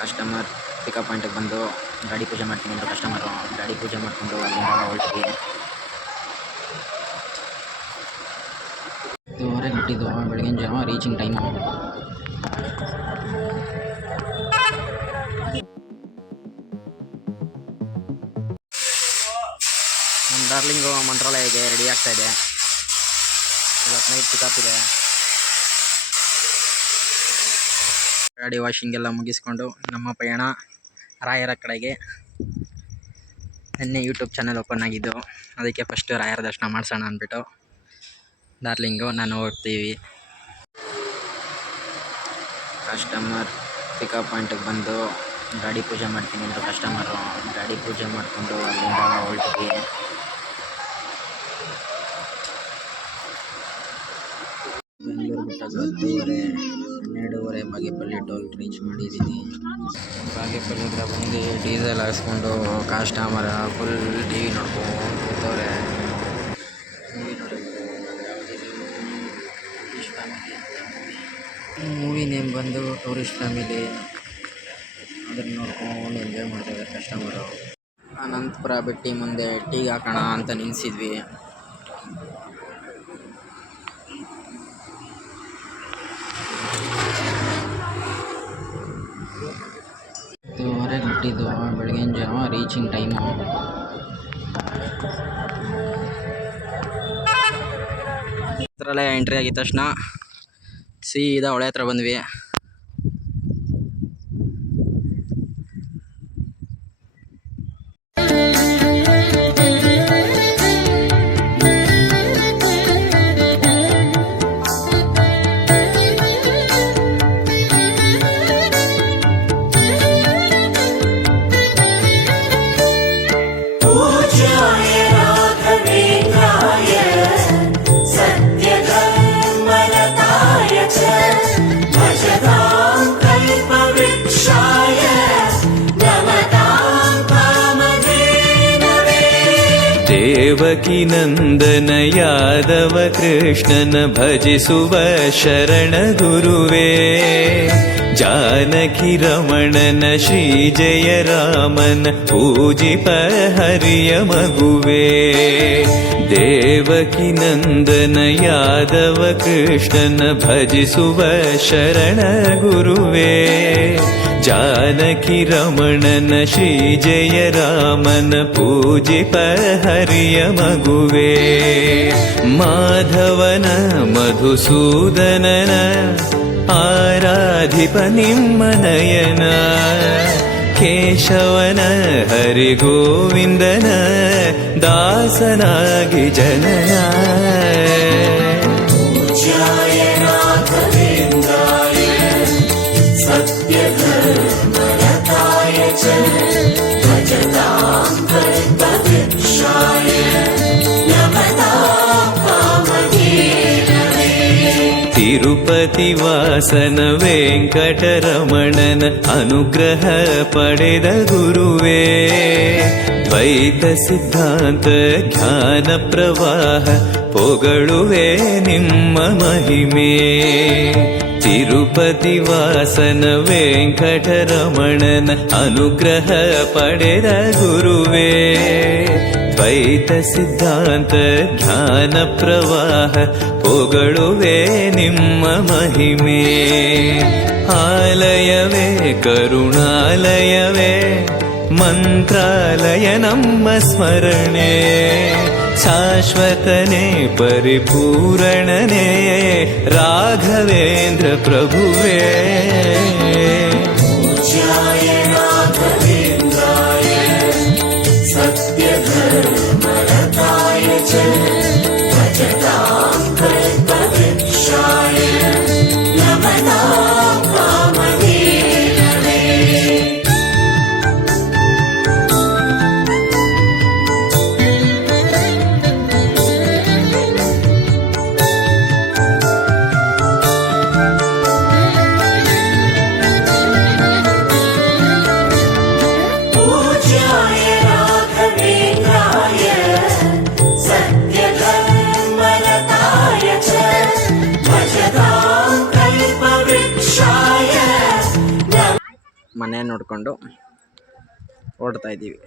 Customer pickup ಪಾಯಿಂಟಿಗೆ ಬಂದು ಗಾಡಿ ಪೂಜೆ ಮಾಡ್ತೀನಿ ಅಂದರು. ಕಸ್ಟಮರು ಗಾಡಿ ಪೂಜೆ ಮಾಡಿಕೊಂಡು ಅಲ್ಲಿಂದ ಹೊರಟಿದ್ವಿ. 10:30 ಬಿಟ್ಟಿದ್ದು ಬೆಳಗಿನ ಜಾವ ರೀಚಿಂಗ್ ಟೈಮು. ನಮ್ಮ ಡಾರ್ಲಿಂಗು ಮಂತ್ರಾಲಯಕ್ಕೆ ರೆಡಿ ಆಗ್ತಾ ಇದೆ. ಇವತ್ತು ನೈಟ್ ಪಿಕಪ್ ಇದೆ. ಗಾಡಿ ವಾಷಿಂಗ್ ಎಲ್ಲ ಮುಗಿಸ್ಕೊಂಡು ನಮ್ಮ ಪಯಣ ರಾಯರ ಕಡೆಗೆ. ನಿನ್ನೆ ಯೂಟ್ಯೂಬ್ ಚಾನಲ್ ಓಪನ್ ಆಗಿದ್ದು, ಅದಕ್ಕೆ ಫಸ್ಟ್ ರಾಯರ ದರ್ಶನ ಮಾಡಿಸೋಣ ಅಂದ್ಬಿಟ್ಟು ಡಾರ್ಲಿಂಗು ನಾನು ಹೋಗ್ತೀವಿ. ಕಸ್ಟಮರ್ ಪಿಕಪ್ ಪಾಯಿಂಟಿಗೆ ಬಂದು ಗಾಡಿ ಪೂಜೆ ಮಾಡ್ತೀನಿ ಅಂದರು. ಕಸ್ಟಮರು ಗಾಡಿ ಪೂಜೆ ಮಾಡಿಕೊಂಡು ಅಲ್ಲಿಂದ ಹೊರಟಿದ್ವಿ. ಬೆಂಗಳೂರು ಬಿಟ್ಟಾಗ 10:30 ಬಾಗೇಪಲ್ಲಿ ಟೋಲ್ ರೀಚ್ ಮಾಡಿದ್ದೀನಿ. ಬಾಗೇಪಲ್ಲಿ ಹತ್ರ ಬಂದು ಡೀಸೆಲ್ ಹಾಕ್ಸ್ಕೊಂಡು ಕಸ್ಟಮರ್ ಫುಲ್ ಟಿ ವಿ ನೋಡ್ಕೊಂಡು ಕೂತವ್ರೆ. ಮೂವಿ ನೇಮ್ ಬಂದು ಟೂರಿಸ್ಟ್ ಫ್ಯಾಮಿಲಿ. ಅದನ್ನು ನೋಡ್ಕೊಂಡು ಎಂಜಾಯ್ ಮಾಡ್ತಾಯಿದ್ದಾರೆ ಕಸ್ಟಮರು. ಅನಂತಪುರ ಬಿಟ್ಟು ಮುಂದೆ ಟೀಗೆ ಹಾಕೋಣ ಅಂತ ನಿಲ್ಲಿಸಿದ್ವಿ. ಬಿಟ್ಟಿದ್ದು ಬೆಳಗಿನ ಜಾವ ರೀಚಿಂಗ್ ಟೈಮು. ಮಂತ್ರಾಲಯ ಎಂಟ್ರಿ ಆಗಿದ ತಕ್ಷಣ ಸೀದಾ ಹೊಳೆ ಹತ್ರ ಬಂದ್ವಿ. ದೇವಕಿ ನಂದನ ಯಾದವ ಕೃಷ್ಣನ ಭಜಿಸುವ ಶರಣ ಗುರುವೇ. ಜಾನಕಿ ರಮಣನ ಶ್ರೀ ಜಯ ರಾಮನ ಪೂಜಿಪ ಹರಿಯ ಮಗುವೇ. ದೇವಕಿ ನಂದನ ಯಾದವ ಕೃಷ್ಣನ ಭಜಿಸುವ ಶರಣ ಗುರುವೇ. ಜಾನಕಿ ರಮಣನ ಶ್ರೀ ಜಯ ರಾಮನ ಪೂಜಿಪ ಹರಿಯ ಮಗುವೇ. ಮಾಧವನ ಮಧುಸೂದನನ ಆರಾಧಿಪ ನಿಮ್ಮ ನಯನ. ಕೇಶವನ ಹರಿಗೋವಿಂದನ ದಾಸನಾಗಿ ಜನನ. ತಿರುಪತಿ ವಾಸನ ವೆಂಕಟರಮಣನ ಅನುಗ್ರಹ ಪಡೆದ ಗುರುವೇ. ದ್ವೈತ ಸಿದ್ಧಾಂತ ಜ್ಞಾನ ಪ್ರವಾಹ ಪೊಗಳುವೆ ನಿಮ್ಮ ಮಹಿಮೆ. ತಿರುಪತಿ ವಾಸನ ವೆಂಕಟರಮಣನ ಅನುಗ್ರಹ ಪಡೆದ ಗುರುವೇ. ದ್ವೈತ ಸಿದ್ಧಾಂತ ಜ್ಞಾನ ಪ್ರವಾಹ ಪೊಗಳುವೆ ನಿಮ್ಮ ಮಹಿಮೆ. ಆಲಯವೇ ಕರುಣಾಲಯವೇ ಮಂತ್ರಾಲಯ ನಮ್ಮ ಸ್ಮರಣೆ. ಶಾಶ್ವತನೇ ಪರಿಪೂರಣನೇ ರಾಘವೇಂದ್ರ ಪ್ರಭುವೇ. पूज्याय राघवेन्द्राय सत्य ಮನೆ ನೋಡಿಕೊಂಡು ಓಡ್ತಾ ಇದ್ದೀವಿ.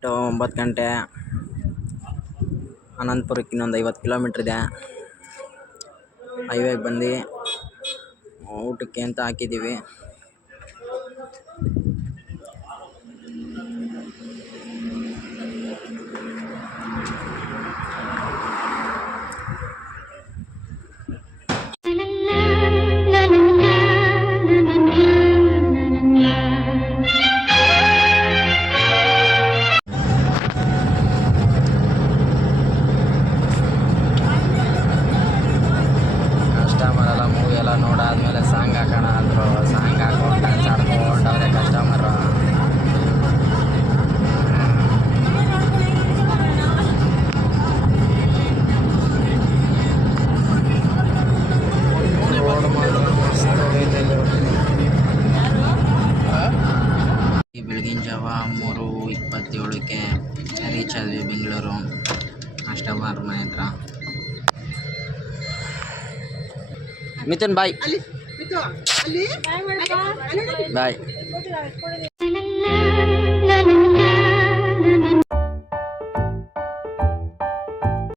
ಒಟ್ಟು 9 ಗಂಟೆ. ಅನಂತಪುರಕ್ಕೆ ಇನ್ನೊಂದು 50 ಕಿಲೋಮೀಟ್ರ್ ಇದೆ. ಹೈವೇಗೆ ಬಂದು ಊಟಕ್ಕೆ ಅಂತ ಹಾಕಿದ್ದೀವಿ. ಕಸ್ಟಮರ್ ಎಲ್ಲ ಮೂವಿ ಎಲ್ಲ ನೋಡಾದ್ಮೇಲೆ ಸಾಂಗ್ ಹಾಕೋಣ ಅಂದರು. ಸಾಂಗ್ ಹಾಕೊಂಡು ಡ್ಯಾನ್ಸ್ ಆಡ್ಕೊಂಡವ್ರೆ ಕಸ್ಟಮರು. ಈ ಬೆಳಗಿನ ಜಾವ 3:27ಕ್ಕೆ ರೀಚ್ ಆದ್ವಿ ಬೆಂಗಳೂರು ಕಸ್ಟಮರ್ ಮನೆ ಹತ್ರ. ಮಿಥುನ್ ಬಾಯ್ ಬಾಯ್.